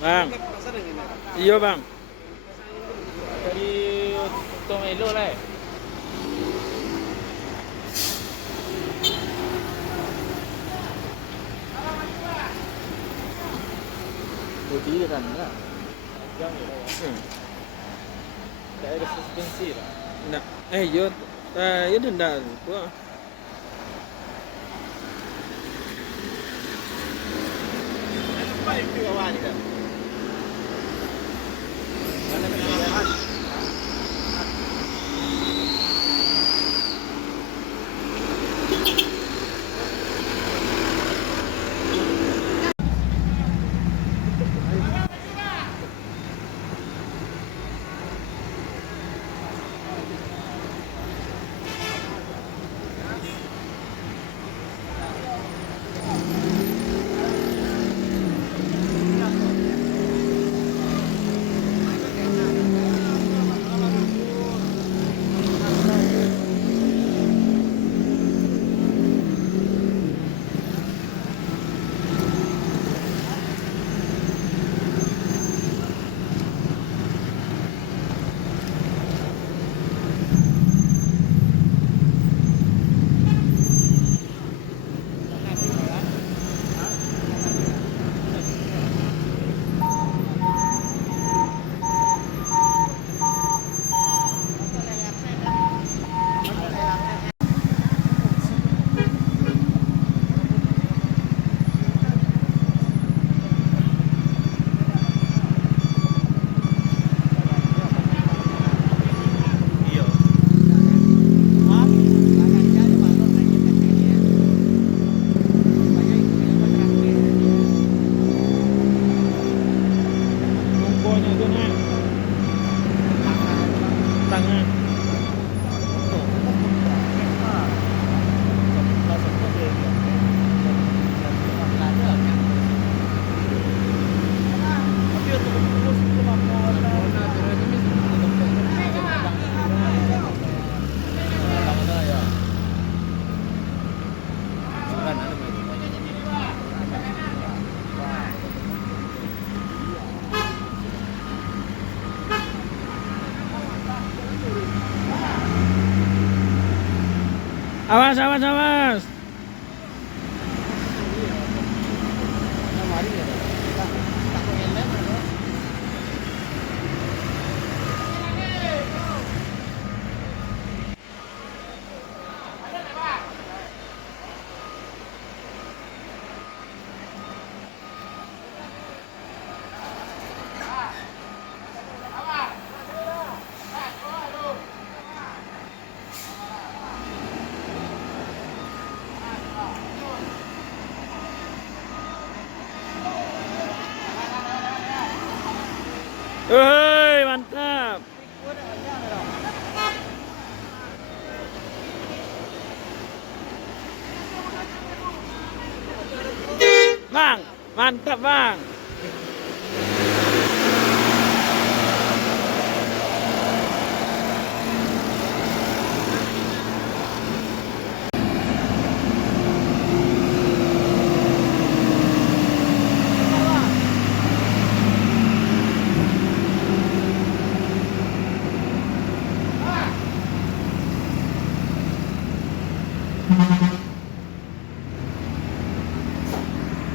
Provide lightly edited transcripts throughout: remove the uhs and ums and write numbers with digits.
Bang. Iya, Bang. Dari Tomelo lah. Putih kan enggak? Jam ya. Tidak ada suspensi lah. Nggak. Iya. Iya denda gua. Apa itu kawan kan? Mana kendaraan? Pokoknya itu nih. Tangan. Awas, awas, awas. Woi, mantap. Bang, mantap, Bang.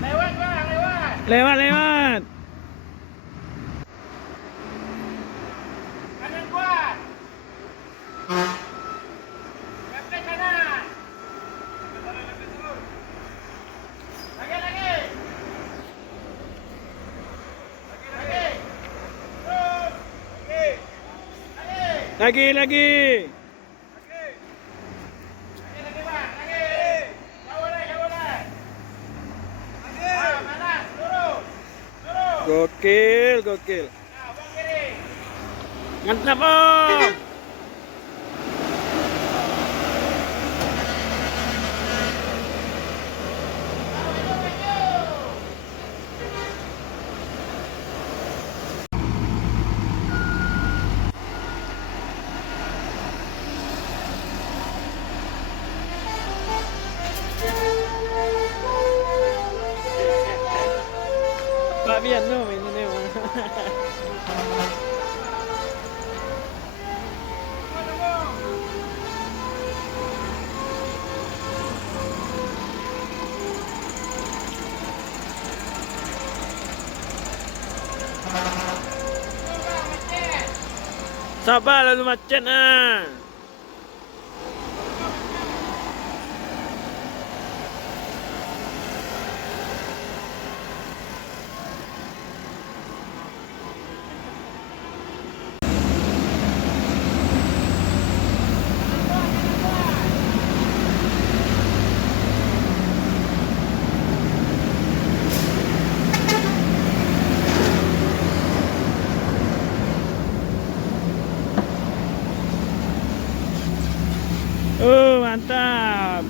Lewat bang, lewat. Lewat, lewat. Kanan kuat. Left kanan. Lagi, lagi. Lagi. Terus. Lagi. Lagi, lagi. Lagi bang, lagi. Jauh lagi, jauh lagi. Panas, lurus. Lurus. Gokil, gokil. Nah, bang kiri. Mantap, Om. Pak Vietnam ini nih, Bang. Sabar lalu macet ah. Oh, mantap.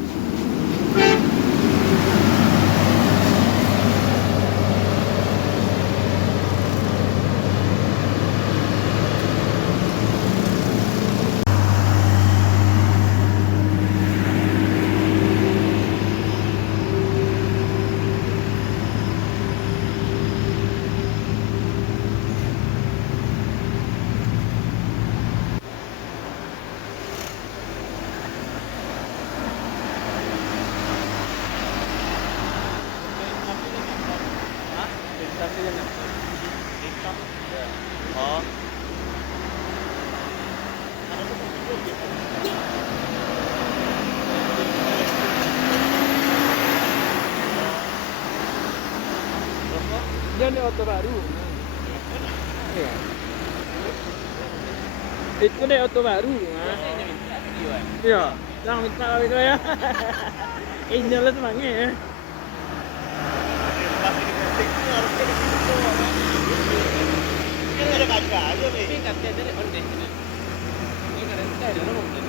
Oh. Dia ini auto baru. Iya. Itu deh auto baru. Iya, jangan minta itu ya. Ini lah semangat ya. Kan ada kaca aja nih. Tapi katanya dari on deh. Ini karena kita ada nomor.